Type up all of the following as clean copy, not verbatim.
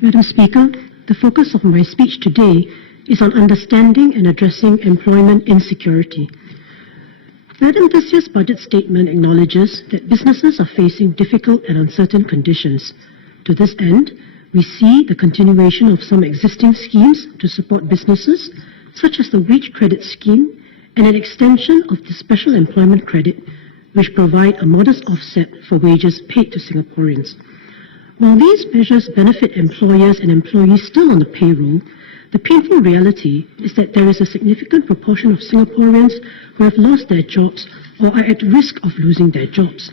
Madam Speaker, the focus of my speech today is on understanding and addressing employment insecurity. Madam, this year's budget statement acknowledges that businesses are facing difficult and uncertain conditions. To this end, we see the continuation of some existing schemes to support businesses, such as the wage credit scheme and an extension of the special employment credit, which provide a modest offset for wages paid to Singaporeans. While these measures benefit employers and employees still on the payroll, the painful reality is that there is a significant proportion of Singaporeans who have lost their jobs or are at risk of losing their jobs.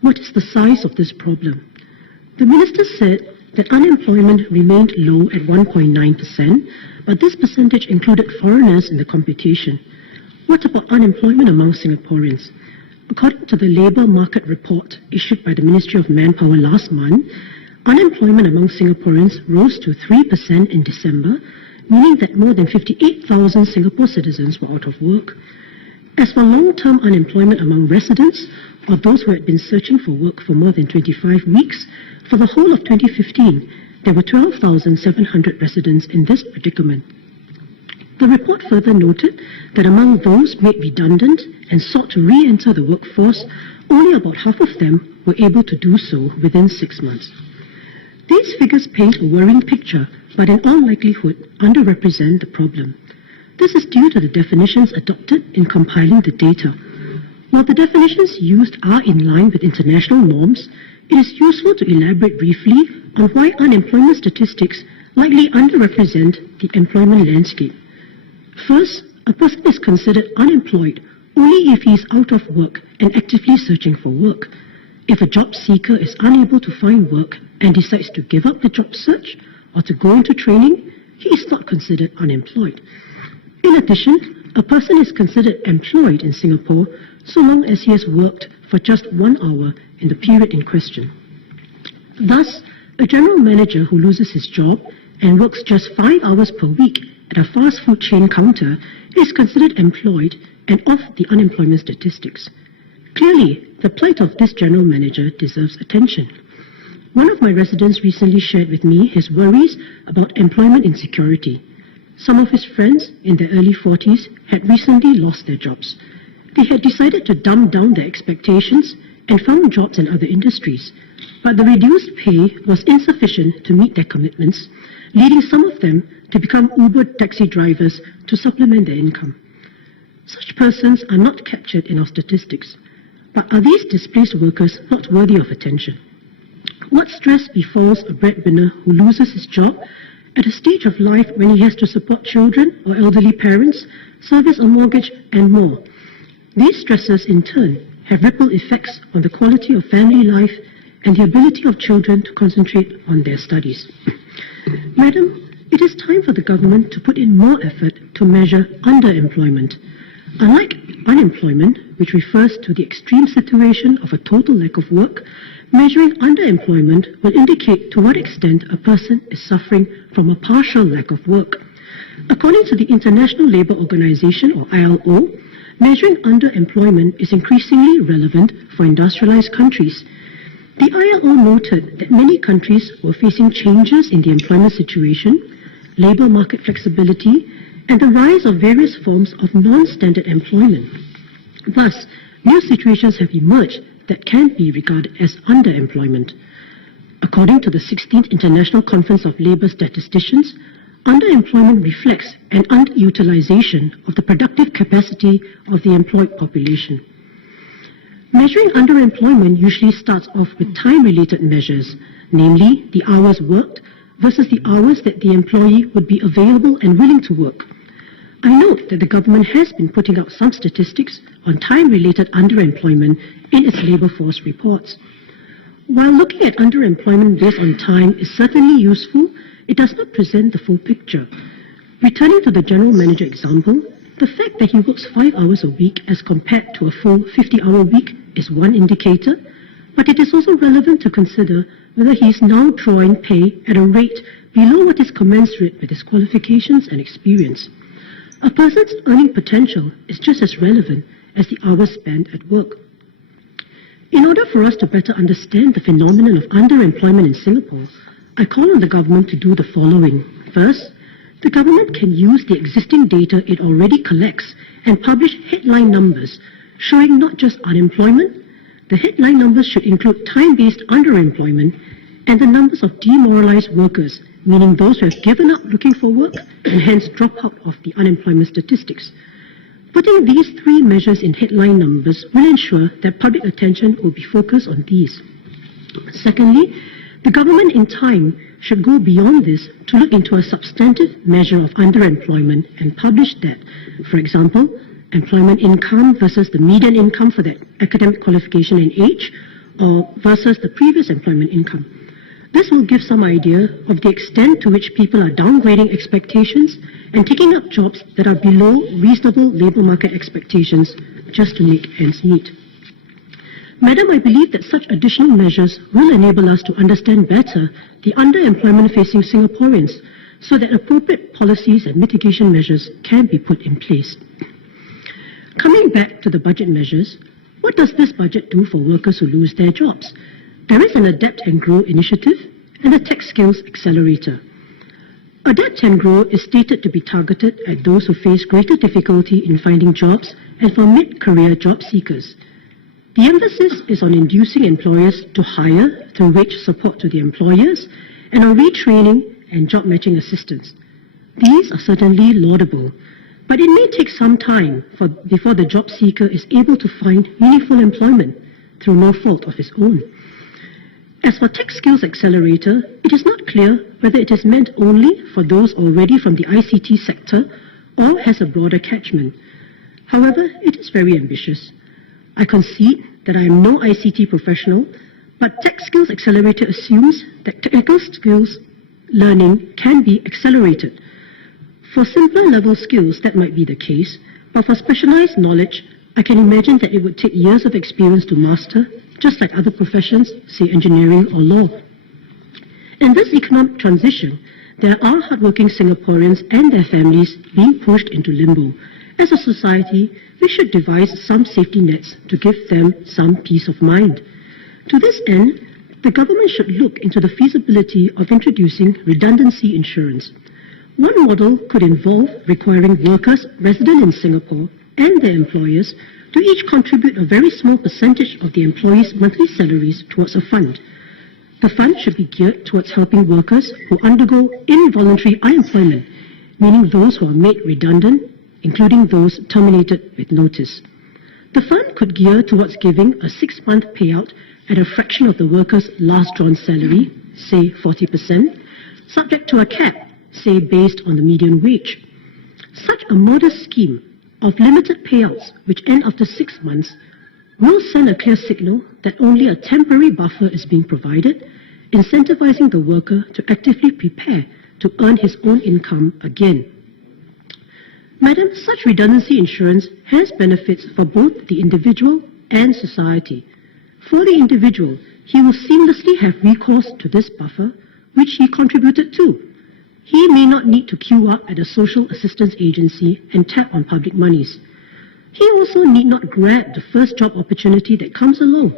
What is the size of this problem? The Minister said that unemployment remained low at 1.9%, but this percentage included foreigners in the computation. What about unemployment among Singaporeans? According to the Labour Market Report issued by the Ministry of Manpower last month, unemployment among Singaporeans rose to 3% in December, meaning that more than 58,000 Singapore citizens were out of work. As for long-term unemployment among residents, or those who had been searching for work for more than 25 weeks, for the whole of 2015, there were 12,700 residents in this predicament. The report further noted that among those made redundant and sought to re-enter the workforce, only about half of them were able to do so within 6 months. These figures paint a worrying picture, but in all likelihood underrepresent the problem. This is due to the definitions adopted in compiling the data. While the definitions used are in line with international norms, it is useful to elaborate briefly on why unemployment statistics likely underrepresent the employment landscape. First, a person is considered unemployed only if he is out of work and actively searching for work. If a job seeker is unable to find work and decides to give up the job search or to go into training, he is not considered unemployed. In addition, a person is considered employed in Singapore so long as he has worked for just 1 hour in the period in question. Thus, a general manager who loses his job and works just 5 hours per week at a fast food chain counter is considered employed and off the unemployment statistics. Clearly, the plight of this general manager deserves attention. One of my residents recently shared with me his worries about employment insecurity. Some of his friends in their early 40s had recently lost their jobs. They had decided to dumb down their expectations and found jobs in other industries, but the reduced pay was insufficient to meet their commitments, leading some of them to become Uber taxi drivers to supplement their income. Such persons are not captured in our statistics, but are these displaced workers not worthy of attention? What stress befalls a breadwinner who loses his job at a stage of life when he has to support children or elderly parents, service a mortgage, and more? These stresses, in turn, have ripple effects on the quality of family life and the ability of children to concentrate on their studies. Madam, it is time for the government to put in more effort to measure underemployment. Unlike unemployment, which refers to the extreme situation of a total lack of work, measuring underemployment will indicate to what extent a person is suffering from a partial lack of work. According to the International Labour Organization, or ILO, measuring underemployment is increasingly relevant for industrialized countries. The ILO noted that many countries were facing changes in the employment situation, labour market flexibility, and the rise of various forms of non-standard employment. Thus, new situations have emerged that can be regarded as underemployment. According to the 16th International Conference of Labour Statisticians, underemployment reflects an underutilization of the productive capacity of the employed population. Measuring underemployment usually starts off with time-related measures, namely the hours worked versus the hours that the employee would be available and willing to work. I note that the government has been putting out some statistics on time-related underemployment in its labour force reports. While looking at underemployment based on time is certainly useful, it does not present the full picture. Returning to the general manager example, the fact that he works 5 hours a week as compared to a full 50-hour week is one indicator, but it is also relevant to consider whether he is now drawing pay at a rate below what is commensurate with his qualifications and experience. A person's earning potential is just as relevant as the hours spent at work. In order for us to better understand the phenomenon of underemployment in Singapore, I call on the government to do the following. First, the government can use the existing data it already collects and publish headline numbers showing not just unemployment. The headline numbers should include time-based underemployment and the numbers of demoralized workers, meaning those who have given up looking for work and hence drop out of the unemployment statistics. Putting these three measures in headline numbers will ensure that public attention will be focused on these. Secondly, the government in time should go beyond this to look into a substantive measure of underemployment and publish that. For example, employment income versus the median income for that academic qualification and age, or versus the previous employment income. This will give some idea of the extent to which people are downgrading expectations and taking up jobs that are below reasonable labour market expectations just to make ends meet. Madam, I believe that such additional measures will enable us to understand better the underemployment facing Singaporeans so that appropriate policies and mitigation measures can be put in place. Coming back to the budget measures, what does this budget do for workers who lose their jobs? There is an Adapt and Grow initiative and a Tech Skills Accelerator. Adapt and Grow is stated to be targeted at those who face greater difficulty in finding jobs and for mid-career job seekers. The emphasis is on inducing employers to hire through wage support to the employers and on retraining and job matching assistance. These are certainly laudable, but it may take some time before the job seeker is able to find meaningful employment through no fault of his own. As for Tech Skills Accelerator, it is not clear whether it is meant only for those already from the ICT sector or has a broader catchment. However, it is very ambitious. I concede that I am no ICT professional, but Tech Skills Accelerator assumes that technical skills learning can be accelerated. For simpler level skills, that might be the case, but for specialized knowledge, I can imagine that it would take years of experience to master, just like other professions, say engineering or law. In this economic transition, there are hardworking Singaporeans and their families being pushed into limbo. As a society, we should devise some safety nets to give them some peace of mind. To this end, the government should look into the feasibility of introducing redundancy insurance. One model could involve requiring workers resident in Singapore and their employers to each contribute a very small percentage of the employee's monthly salaries towards a fund. The fund should be geared towards helping workers who undergo involuntary unemployment, meaning those who are made redundant, including those terminated with notice. The fund could gear towards giving a 6-month payout at a fraction of the worker's last drawn salary, say 40%, subject to a cap, say based on the median wage. Such a modest scheme of limited payouts which end after 6 months will send a clear signal that only a temporary buffer is being provided, incentivizing the worker to actively prepare to earn his own income again. Madam, such redundancy insurance has benefits for both the individual and society. For the individual, he will seamlessly have recourse to this buffer, which he contributed to. He may not need to queue up at a social assistance agency and tap on public monies. He also need not grab the first job opportunity that comes along,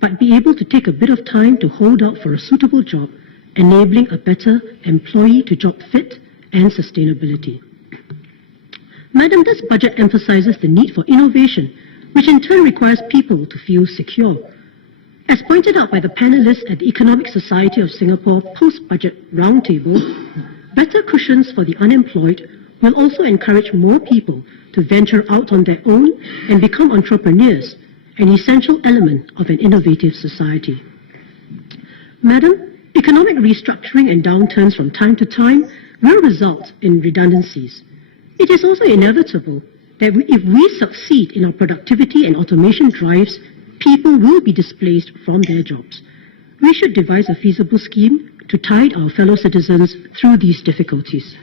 but be able to take a bit of time to hold out for a suitable job, enabling a better employee-to-job fit and sustainability. Madam, this budget emphasizes the need for innovation, which in turn requires people to feel secure. As pointed out by the panelists at the Economic Society of Singapore Post-Budget Roundtable, better cushions for the unemployed will also encourage more people to venture out on their own and become entrepreneurs, an essential element of an innovative society. Madam, economic restructuring and downturns from time to time will result in redundancies. It is also inevitable that if we succeed in our productivity and automation drives, people will be displaced from their jobs. We should devise a feasible scheme to tide our fellow citizens through these difficulties.